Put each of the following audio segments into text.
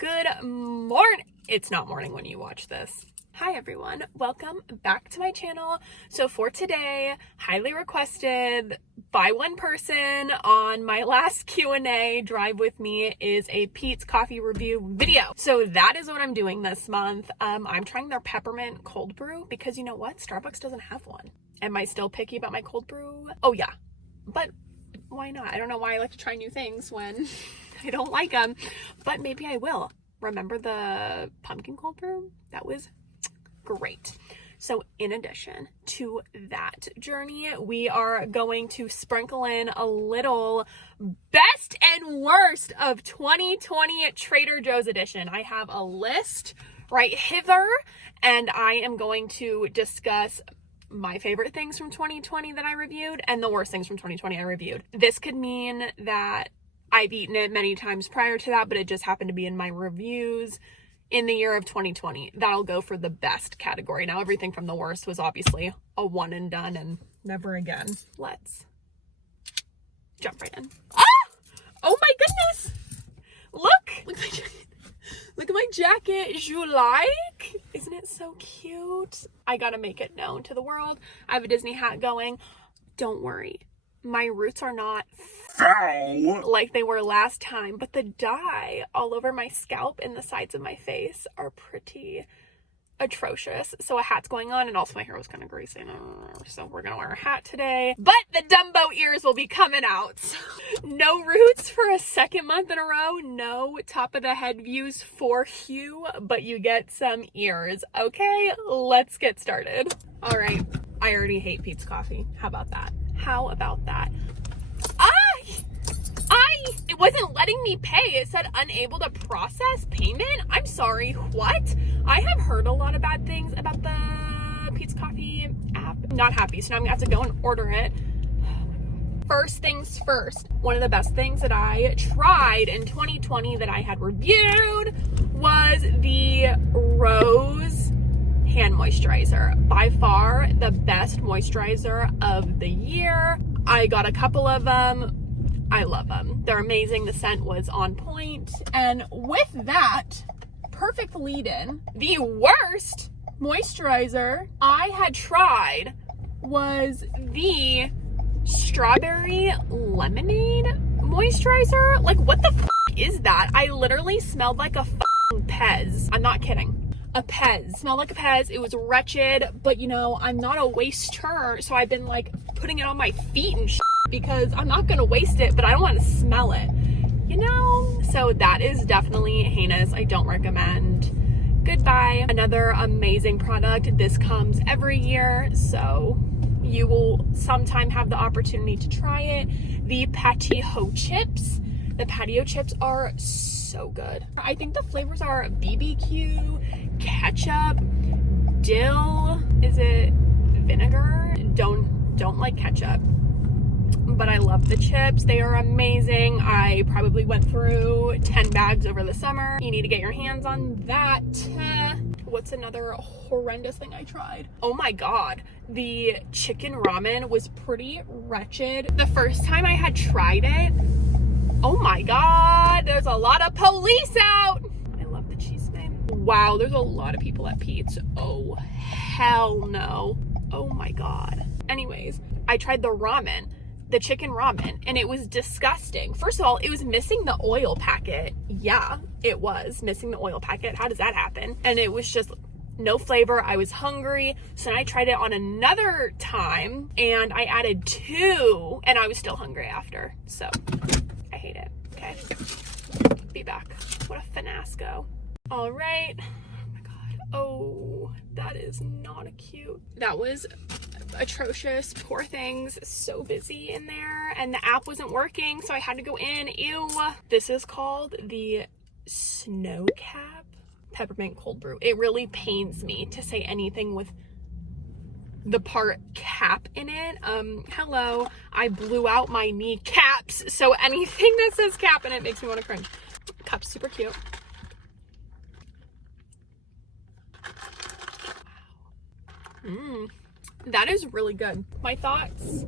Good morning. It's not morning when you watch this. Hi everyone, welcome back to my channel. So for today, highly requested by one person on my last Q&A drive with me is a Peet's coffee review video. So that is what I'm doing this month. I'm trying their Peppermint cold brew because you know what? Starbucks doesn't have one. Am I still picky about my cold brew? Oh yeah, but why not? I don't know why I like to try new things when I don't like them, but maybe I will. Remember the pumpkin cold brew? That was great. So in addition to that journey, we are going to sprinkle in a little best and worst of 2020 Trader Joe's edition. I have a list right hither, and I am going to discuss my favorite things from 2020 that I reviewed and the worst things from 2020 I reviewed. This could mean that I've eaten it many times prior to that, but it just happened to be in my reviews in the year of 2020. That'll go for the best category. Now, everything from the worst was obviously a one and done and never again. Let's jump right in. Ah! Oh my goodness! Look at my jacket. Look at my jacket. You like? Isn't it so cute? I gotta make it known to the world. I have a Disney hat going. Don't worry. My roots are not foul like they were last time, but the dye all over my scalp and the sides of my face are pretty atrocious. So a hat's going on, and also my hair was kind of greasy, so we're gonna wear a hat today. But the Dumbo ears will be coming out. No roots for a second month in a row. No top of the head views for Hugh, but you get some ears. Okay, let's get started. All right, I already hate Peet's coffee. How about that? How about that? It wasn't letting me pay. It said unable to process payment. I'm sorry, what? I have heard a lot of bad things about the Peet's coffee app. Not happy, so now I'm gonna have to go and order it. First things first, one of the best things that I tried in 2020 that I had reviewed was the Rose hand moisturizer. By far the best moisturizer of the year. I got a couple of them. I love them. They're amazing. The scent was on point. And with that, perfect lead in, the worst moisturizer I had tried was the strawberry lemonade moisturizer. Like, what the f is that? I literally smelled like a f***ing Pez. I'm not kidding. A Pez. Smelled like a Pez. It was wretched, but you know, I'm not a waster, so I've been like putting it on my feet and shit because I'm not gonna waste it, but I don't want to smell it, you know? So that is definitely heinous. I don't recommend. Goodbye. Another amazing product. This comes every year, so you will sometime have the opportunity to try it. The Patio Chips. The Patio Chips are so good. I think the flavors are BBQ, ketchup, dill. Is it vinegar? Don't like ketchup, but I love the chips. They are amazing. I probably went through 10 bags over the summer. You need to get your hands on that. What's another horrendous thing I tried? Oh my god, the chicken ramen was pretty wretched. The first time I had tried it, oh my god, there's a lot of police out. I love the cheese man. Wow, there's a lot of people at Peet's. Oh, hell no. Oh my god. Anyways, I tried the ramen, the chicken ramen, and it was disgusting. First of all, it was missing the oil packet. Yeah, it was missing the oil packet. How does that happen? And it was just no flavor. I was hungry, so then I tried it on another time, and I added 2, and I was still hungry after. So I hate it. Okay, be back. What a finasco. All right. Oh my god. Oh, that is not cute. That was atrocious. Poor things. So busy in there, and the app wasn't working, so I had to go in. Ew. This is called the Snowcap Peppermint cold brew. It really pains me to say anything with the part cap in it. Hello, I blew out my kneecaps, so anything that says cap in it makes me want to cringe. Cup's super cute. That is really good. My thoughts,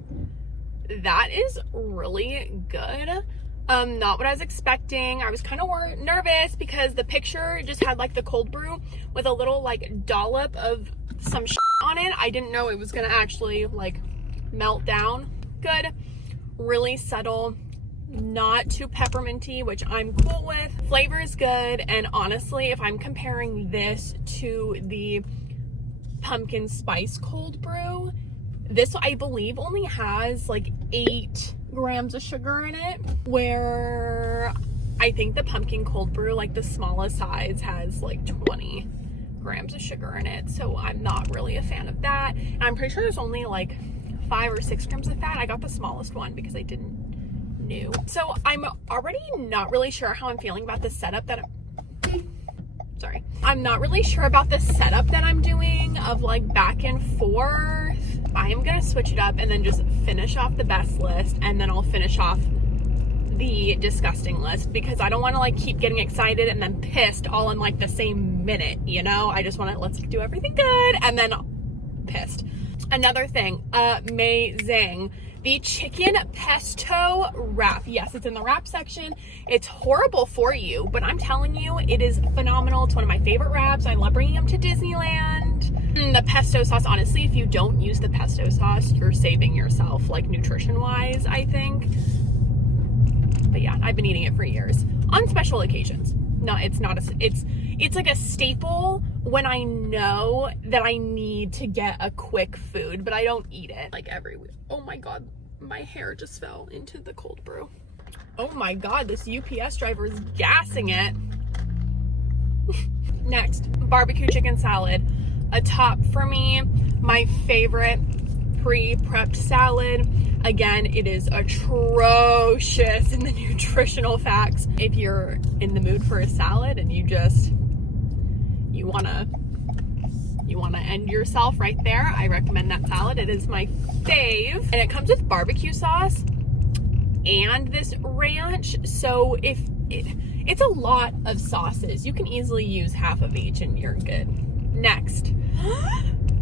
that is really good. Not what I was expecting. I was kind of nervous because the picture just had like the cold brew with a little like dollop of some shit on it. I didn't know it was gonna actually like melt down. Good, really subtle, not too pepperminty, which I'm cool with. Flavor is good, and honestly, if I'm comparing this to the pumpkin spice cold brew, this I believe only has like 8 grams of sugar in it, where I think the pumpkin cold brew, like the smallest size, has like 20 grams of sugar in it. So I'm not really a fan of that. And I'm pretty sure there's only like 5 or 6 grams of fat. I got the smallest one because I didn't know. So I'm already not really sure how I'm feeling about the setup that I'm not really sure about the setup that I'm doing of like back and forth. I am gonna switch it up and then just finish off the best list, and then I'll finish off the disgusting list, because I don't want to like keep getting excited and then pissed all in like the same minute, you know? I just want to, let's do everything good and then pissed. Another thing, amazing. The chicken pesto wrap. Yes, it's in the wrap section. It's horrible for you, but I'm telling you, it is phenomenal. It's one of my favorite wraps. I love bringing them to Disneyland. The pesto sauce, honestly, if you don't use the pesto sauce, you're saving yourself, like nutrition-wise, I think. But yeah, I've been eating it for years on special occasions. No, it's not it's like a staple when I know that I need to get a quick food, but I don't eat it like every week. Oh my God, my hair just fell into the cold brew. Oh my God, this UPS driver is gassing it. Next, barbecue chicken salad. A top for me, my favorite pre-prepped salad. Again, it is atrocious in the nutritional facts. If you're in the mood for a salad and you wanna end yourself right there, I recommend that salad. It is my fave. And it comes with barbecue sauce and this ranch. So it's a lot of sauces. You can easily use half of each and you're good. Next.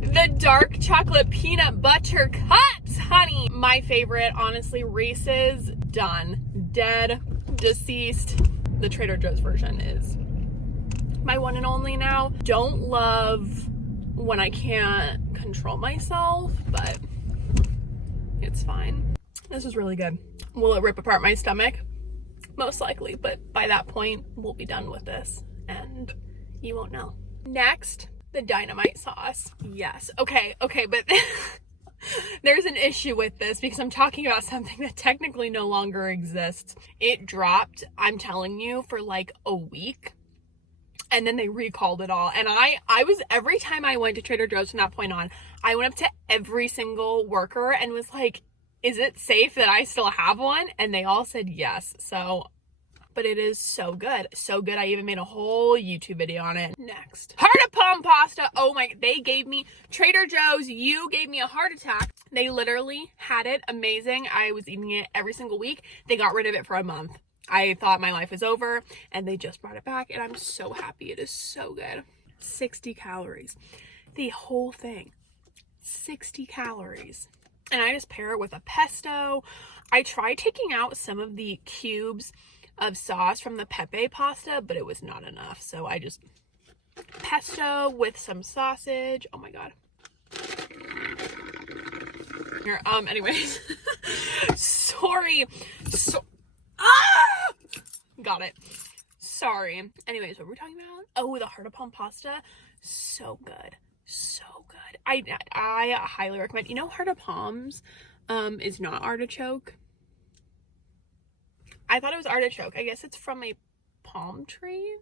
The dark chocolate peanut butter cups, honey. My favorite, honestly, Reese's. Done. Dead. Deceased. The Trader Joe's version is my one and only now. Don't love when I can't control myself, but it's fine. This is really good. Will it rip apart my stomach? Most likely, but by that point, we'll be done with this and you won't know. Next, the Dynamite Sauce. Yes. Okay, but there's an issue with this because I'm talking about something that technically no longer exists. It dropped, I'm telling you, for like a week, and then they recalled it all. And I was, every time I went to Trader Joe's from that point on, I went up to every single worker and was like, is it safe that I still have one? And they all said yes. So, but it is so good. So good. I even made a whole YouTube video on it. Next. Heart of palm pasta. Oh my, they gave me, Trader Joe's, you gave me a heart attack. They literally had it. Amazing. I was eating it every single week. They got rid of it for a month. I thought my life was over and they just brought it back and I'm so happy. It is so good. 60 calories. The whole thing. 60 calories. And I just pair it with a pesto. I tried taking out some of the cubes of sauce from the Pepe pasta, but it was not enough. So I just pesto with some sausage. Oh my God. Here, anyways. Sorry. Got it. Sorry. Anyways, what were we talking about? Oh, the heart of palm pasta. So good. So good. I highly recommend. You know, heart of palms is not artichoke. I thought it was artichoke. I guess it's from a palm tree.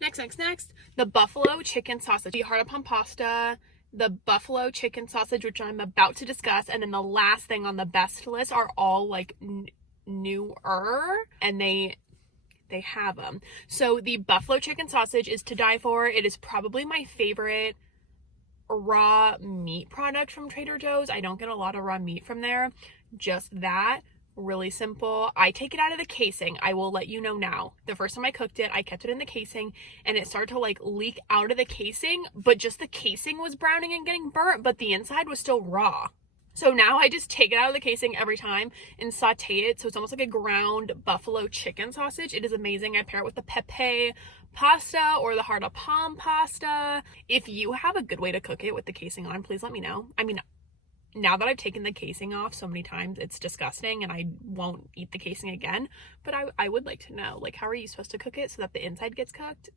Next. The buffalo chicken sausage. The heart of palm pasta, the buffalo chicken sausage, which I'm about to discuss, and then the last thing on the best list are all like newer, and they have them. So the buffalo chicken sausage is to die for. It is probably my favorite raw meat product from Trader Joe's. I don't get a lot of raw meat from there. Just that. Really simple. I take it out of the casing. I will let you know now. The first time I cooked it, I kept it in the casing and it started to like leak out of the casing, but just the casing was browning and getting burnt, but the inside was still raw. So now I just take it out of the casing every time and saute it. So it's almost like a ground buffalo chicken sausage. It is amazing. I pair it with the pepe pasta or the heart of palm pasta. If you have a good way to cook it with the casing on, please let me know. I mean, now that I've taken the casing off so many times, it's disgusting and I won't eat the casing again. But I would like to know, like, how are you supposed to cook it so that the inside gets cooked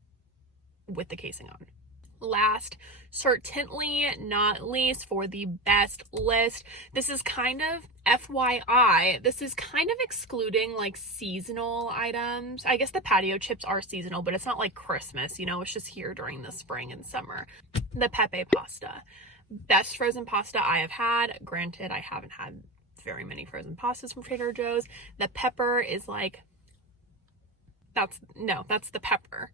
with the casing on? Last, certainly not least, for the best list, this is kind of FYI, this is kind of excluding like seasonal items. I guess the patio chips are seasonal, but it's not like Christmas, you know, it's just here during the spring and summer. The pepe pasta, best frozen pasta I have had. Granted, I haven't had very many frozen pastas from Trader Joe's. The pepper is like, that's the pepper.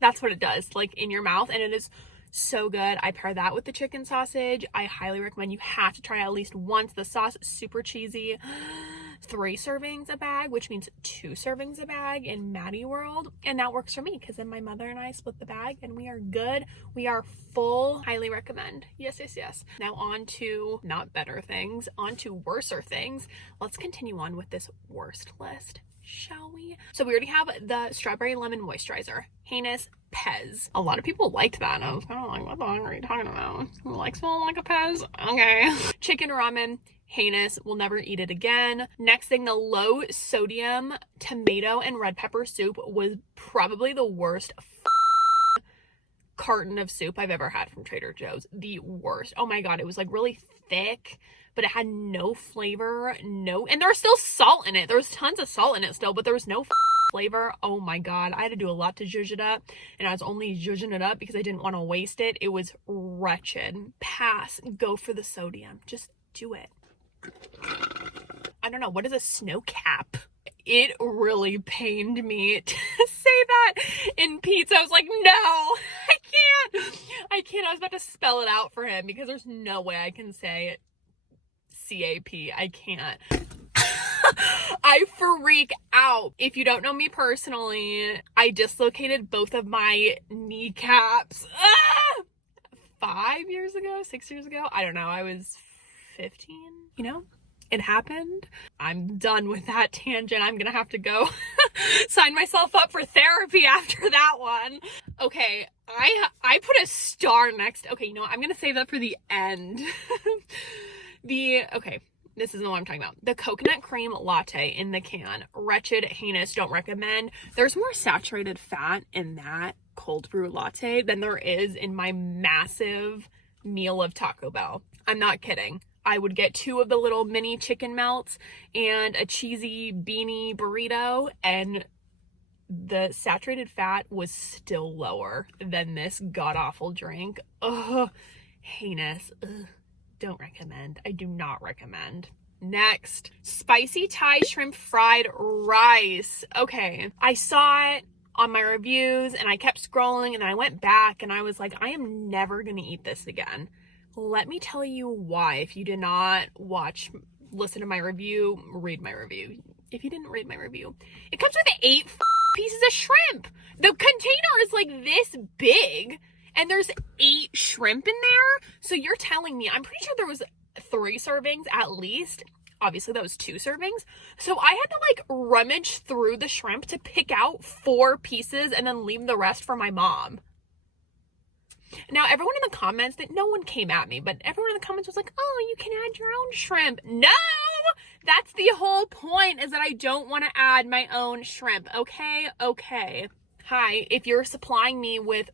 That's what it does, like in your mouth, and it is so good. I pair that with the chicken sausage. I highly recommend you have to try at least once. The sauce is super cheesy. 3 servings a bag, which means 2 servings a bag in Maddie world, and that works for me because then my mother and I split the bag and we are good. We are full. Highly recommend. Yes. Now on to not better things, on to worser things. Let's continue on with this worst list, shall we? So we already have the strawberry lemon moisturizer, heinous Pez. A lot of people liked that, and I was kind of like, what the heck are you talking about? Who likes smelling like a Pez? Okay. Chicken ramen, heinous, will never eat it again. Next thing, the low sodium tomato and red pepper soup was probably the worst carton of soup I've ever had from Trader Joe's. The worst. Oh my god, it was like really thick, but it had no flavor, and there was still salt in it. There was tons of salt in it still, but there was no flavor. Oh my god, I had to do a lot to zhuzh it up, and I was only zhuzhing it up because I didn't want to waste it. It was wretched. Pass. Go for the sodium. Just do it. I don't know, what is a snowcap? It really pained me to say that in pizza. I was like, no, I can't. I was about to spell it out for him because there's no way I can say it. C-A-P. I can't. I freak out. If you don't know me personally, I dislocated both of my kneecaps 5 years ago, 6 years ago. I don't know. I was 15, you know? It happened. I'm done with that tangent. I'm gonna have to go sign myself up for therapy after that one. Okay, I put a star next. Okay, you know what? I'm gonna save that for the end. Okay, this isn't what I'm talking about. The coconut cream latte in the can. Wretched, heinous, don't recommend. There's more saturated fat in that cold brew latte than there is in my massive meal of Taco Bell. I'm not kidding. I would get 2 of the little mini chicken melts and a cheesy beanie burrito, and the saturated fat was still lower than this god-awful drink. Ugh, heinous. Ugh. Don't recommend. I do not recommend. Next, spicy Thai shrimp fried rice. Okay, I saw it on my reviews and I kept scrolling, and then I went back and I was like, I am never gonna eat this again. Let me tell you why. If you did not listen to my review, read my review. If you didn't read my review, it comes with 8 pieces of shrimp. The container is like this big, and there's 8 shrimp in there. So you're telling me, I'm pretty sure there was 3 servings at least. Obviously that was 2 servings. So I had to like rummage through the shrimp to pick out 4 pieces and then leave the rest for my mom. Now, everyone in the comments, that no one came at me, but everyone in the comments was like, oh, you can add your own shrimp. No! That's the whole point, is that I don't want to add my own shrimp. Okay? Hi, if you're supplying me with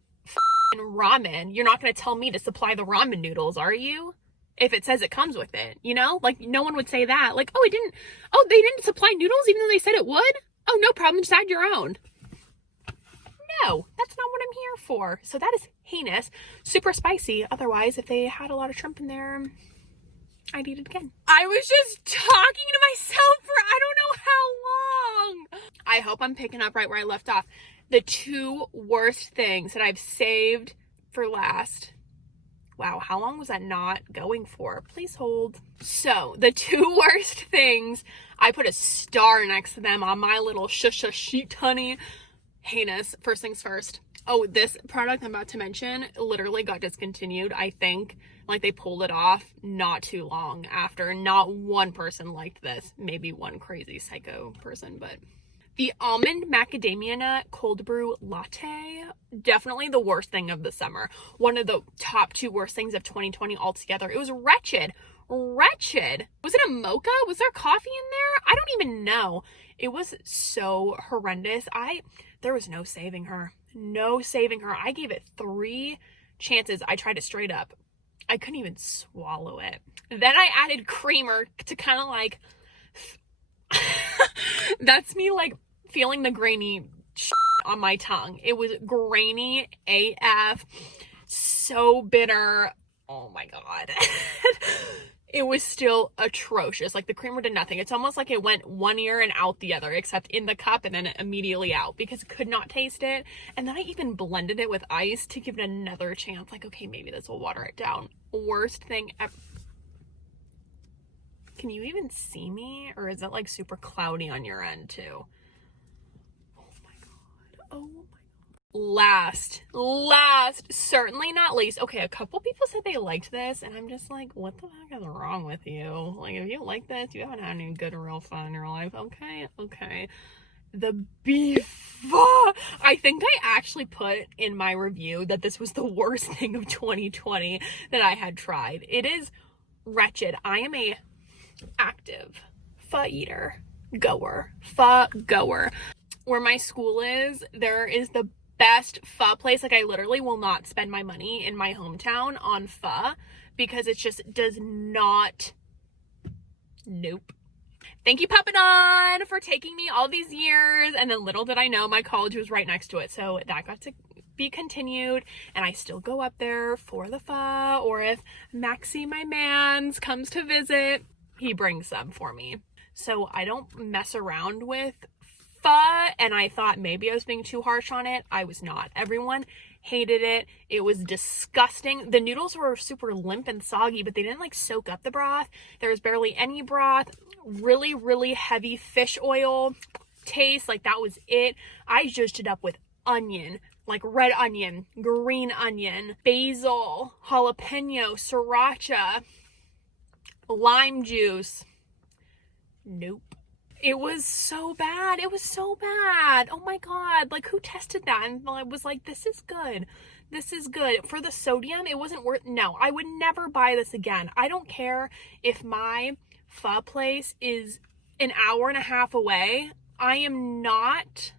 ramen, you're not going to tell me to supply the ramen noodles, are you? If it says it comes with it, you know? Like, no one would say that. Like, they didn't supply noodles even though they said it would? Oh, no problem, just add your own. No, that's not what I'm here for. So that is heinous. Super spicy. Otherwise, if they had a lot of shrimp in there, I'd eat it again. I was just talking to myself for I don't know how long. I hope I'm picking up right where I left off. The 2 worst things that I've saved for last. Wow, how long was that not going for? Please hold. So, the 2 worst things, I put a star next to them on my little sheet, honey. Heinous. First things first. Oh, this product I'm about to mention literally got discontinued. I think like they pulled it off not too long after. Not one person liked this. Maybe one crazy psycho person, but the Almond Macadamia Nut Cold Brew Latte, definitely the worst thing of the summer. One of the top 2 worst things of 2020 altogether. It was wretched. Wretched. Was it a mocha? Was there coffee in there? I don't even know. It was so horrendous. There was no saving her. No saving her. I gave it 3 chances. I tried it straight up. I couldn't even swallow it. Then I added creamer to kind of like... That's me like feeling the grainy on my tongue. It was grainy AF, so bitter. Oh my god. It was still atrocious. Like the creamer did nothing. It's almost like it went one ear and out the other, except in the cup and then immediately out because I could not taste it. And then I even blended it with ice to give it another chance. Like, okay, maybe this will water it down. Worst thing ever. Can you even see me? Or is it like super cloudy on your end too? Oh my god. Oh my god. Last, certainly not least. Okay, a couple people said they liked this, and I'm just like, what the heck is wrong with you? Like, if you like this, you haven't had any good real fun in your life. Okay. The beef. I think I actually put in my review that this was the worst thing of 2020 that I had tried. It is wretched. I am a active pho eater, pho goer. Where my school is, there is the best pho place. Like I literally will not spend my money in my hometown on pho because it just does not. Nope. Thank you, Peppermint, for taking me all these years. And then little did I know my college was right next to it. So that got to be continued. And I still go up there for the pho, or if Maxie, my mans, comes to visit, he brings them for me. So I don't mess around with pho, and I thought maybe I was being too harsh on it. I was not. Everyone hated it. It was disgusting. The noodles were super limp and soggy, but they didn't like soak up the broth. There was barely any broth. Really, really heavy fish oil taste. Like that was it. I zhuzhed it up with onion, like red onion, green onion, basil, jalapeno, sriracha, lime juice. Nope. It was so bad. It was so bad. Oh my god. Like, who tested that and was like, this is good. This is good. For the sodium, it wasn't worth... No, I would never buy this again. I don't care if my pho place is an hour and a half away. I'm not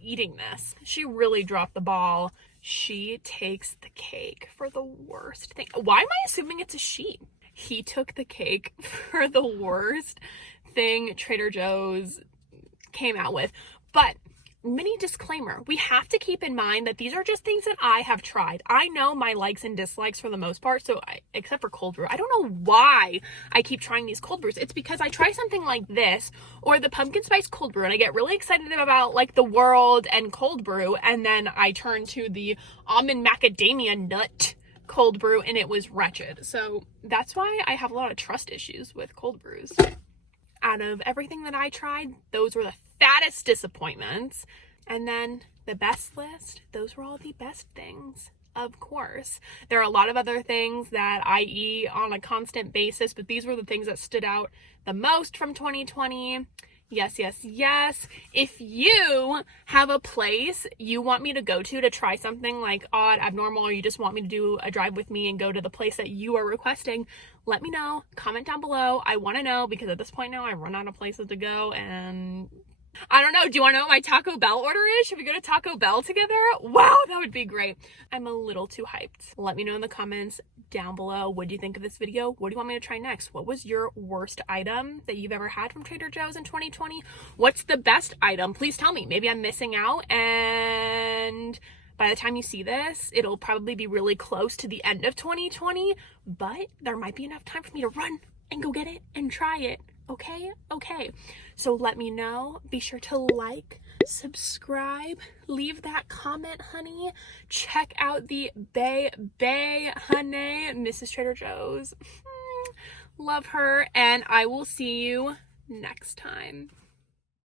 eating this. She really dropped the ball. She takes the cake for the worst thing. Why am I assuming it's a she? He took the cake for the worst thing Trader Joe's came out with. But mini disclaimer, we have to keep in mind that these are just things that I have tried. I know my likes and dislikes for the most part, so except for cold brew. I don't know why I keep trying these cold brews. It's because I try something like this or the pumpkin spice cold brew and I get really excited about like the world and cold brew, and then I turn to the almond macadamia nut cold brew and it was wretched. So that's why I have a lot of trust issues with cold brews. Out of everything that I tried, those were the fattest disappointments. And then the best list, those were all the best things. Of course, there are a lot of other things that I eat on a constant basis, but these were the things that stood out the most from 2020. Yes. If you have a place you want me to go to try something like odd, abnormal, or you just want me to do a drive with me and go to the place that you are requesting, let me know. Comment down below. I want to know, because at this point now I've run out of places to go and I don't know. Do you want to know what my Taco Bell order is? Should we go to Taco Bell together? Wow, that would be great. I'm a little too hyped. Let me know in the comments down below. What do you think of this video? What do you want me to try next? What was your worst item that you've ever had from Trader Joe's in 2020? What's the best item? Please tell me. Maybe I'm missing out, and by the time you see this, it'll probably be really close to the end of 2020, but there might be enough time for me to run and go get it and try it. Okay. So let me know. Be sure to like, subscribe, leave that comment, honey. Check out the Bay honey, Mrs. Trader Joe's. Love her, and I will see you next time.